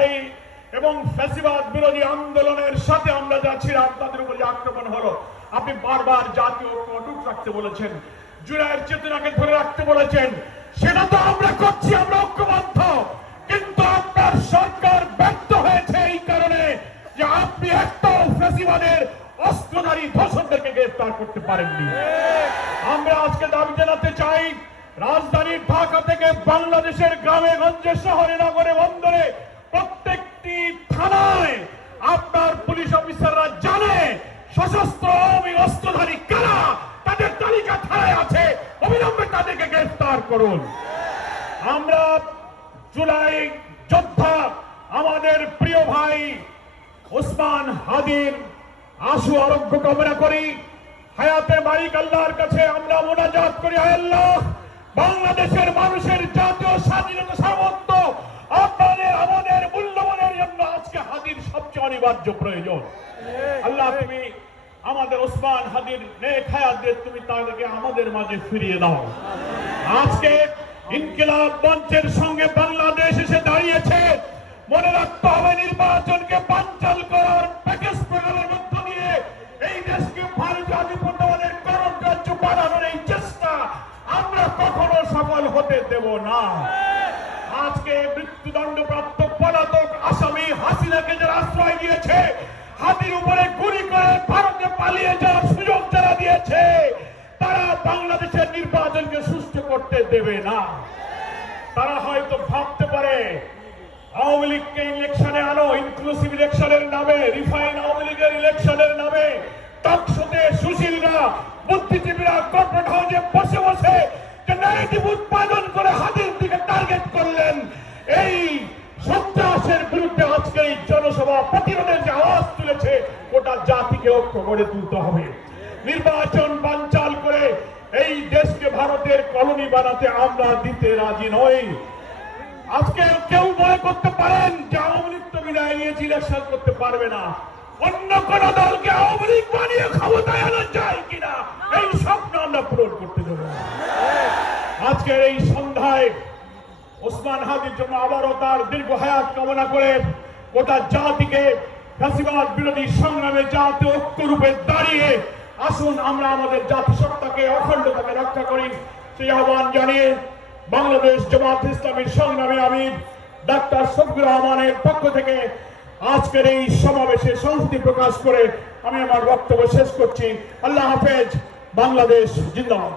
জুলাই এবং ফ্যাসিবাদ বিরোধী আন্দোলনের সাথে আমরা যা ছিলাম তাদের উপর আক্রমণ হলো, আপনি বারবার জাতীয় ঐক্য অটুট রাখতে বলেছেন, জুলাইয়ের চেতনাকে ধরে রাখতে বলেছেন, সেটা তো আমরা করছি, আমরা ঐক্যবদ্ধ। কিন্তু আপনার সরকার ব্যর্থ হয়েছে এই কারণে যে আপনি একটাও ফ্যাসিবাদের অস্ত্রধারী ধর্ষকদেরকে গ্রেফতার করতে পারেননি। আমরা আজকে দাবি জানাতে চাই, রাজধানী ঢাকা থেকে বাংলাদেশের গ্রামে গঞ্জে শহরে নগরে বন্দরে প্রত্যেকটি থানায় আপনার পুলিশ অফিসাররা জানে সশস্ত্র অস্ত্রধারী কারা, তাদের তালিকা থানায় আছে, অবিলম্বে তাদেরকে গ্রেফতার করুন। আমরা জুলাই যোদ্ধা আমাদের প্রিয় ভাই ওসমান হাদির আশু আরোগ্য কামনা করি। হায়াতের মালিক আল্লাহর কাছে আমরা মোনাজাত করি, হে আল্লাহ, বাংলাদেশের মানুষের জাতীয় স্বাধীনতা সার্বত্ব আপনাদের আমাদের মূল্যবানের জন্য আজকে হাদির সবচেয়ে অনিবার্য প্রয়োজন। আল্লাহ, তুমি আমাদের ওসমান হাদির নেক হায়াত দিয়ে তুমি তাদেরকে আমাদের মাঝে ফিরিয়ে দাও। আজকে ইনকিলাব মঞ্চের সঙ্গে বাংলাদেশ এসে দাঁড়িয়েছে। মনে রাখতে হবে, নির্বাচনকে বানচাল করার প্যাকেজ প্রোগ্রামের মধ্য দিয়ে এই দেশকে ভারতীয় আধিপত্যবাদের করণ রাজ্য বানানোর এই চেষ্টা আমরা কখনো সফল হতে দেব না। আজকে মৃত্যুদণ্ডপ্রাপ্ত পলাতক আসামি হাসিনাকে যারা আশ্রয় দিয়েছে, হাতির উপরে গুলি করে ভারতে পালিয়ে যাওয়ার সুযোগ যারা দিয়েছে, তারা বাংলাদেশের নির্বাচনকে সুষ্ঠু করতে দেবে না। তারা হয়তো ভাবতে পারে আওয়ামী লীগকে ইলেকশনে আনো, ইনক্লুসিভ ইলেকশনের নামে, রিফাইন আওয়ামী লীগের ইলেকশনের নামে টকশোতে সুশীলরা, বুদ্ধিজীবীরা কর্পোরেট হাউসে বসে বসে যে ন্যারেটিভ উৎপাদন করে হাতির দিকে টার্গেট করলেন। এই সন্ত্রাসের বিরুদ্ধে আজকে এই জনসভা প্রতিরোধের যে আওয়াজ তুলেছে, গোটা জাতিকে ঐক্য করে তুলতে হবে। নির্বাচন বানচাল করে এই দেশকে ভারতের কলোনি বানাতে আমরা দিতে রাজি নই। আজকে কেউ মনে করতে পারেন যে আওয়ামী লীগ তো বিদায় নিয়েছে, ইলেকশন করতে পারবে না, অন্য কোন দলকে আওয়ামী লীগ বানিয়ে ক্ষমতায় আনা যায় কিনা, এই স্বপ্ন আমরা পূরণ করতে দেব না। আজকের এই সন্ধ্যায় ওসমান হাদির জন্য আবারও তার দীর্ঘ হায়াত কামনা করে গোটা জাতিকে ফ্যাসিবাদ বিরোধী সংগ্রামে জাতীয় ঐক্য রূপে দাঁড়িয়ে আসুন আমরা আমাদের জাতিসত্তাকে, অখণ্ডতাকে রক্ষা করি, সেই আহ্বান জানিয়ে বাংলাদেশ জামাত ইসলামীর সংগ্রামী আমির ডাক্তার শফিকুর রহমানের পক্ষ থেকে আজকের এই সমাবেশে সংহতি প্রকাশ করে আমি আমার বক্তব্য শেষ করছি। আল্লাহ হাফেজ। বাংলাদেশ জিন্দাবাদ।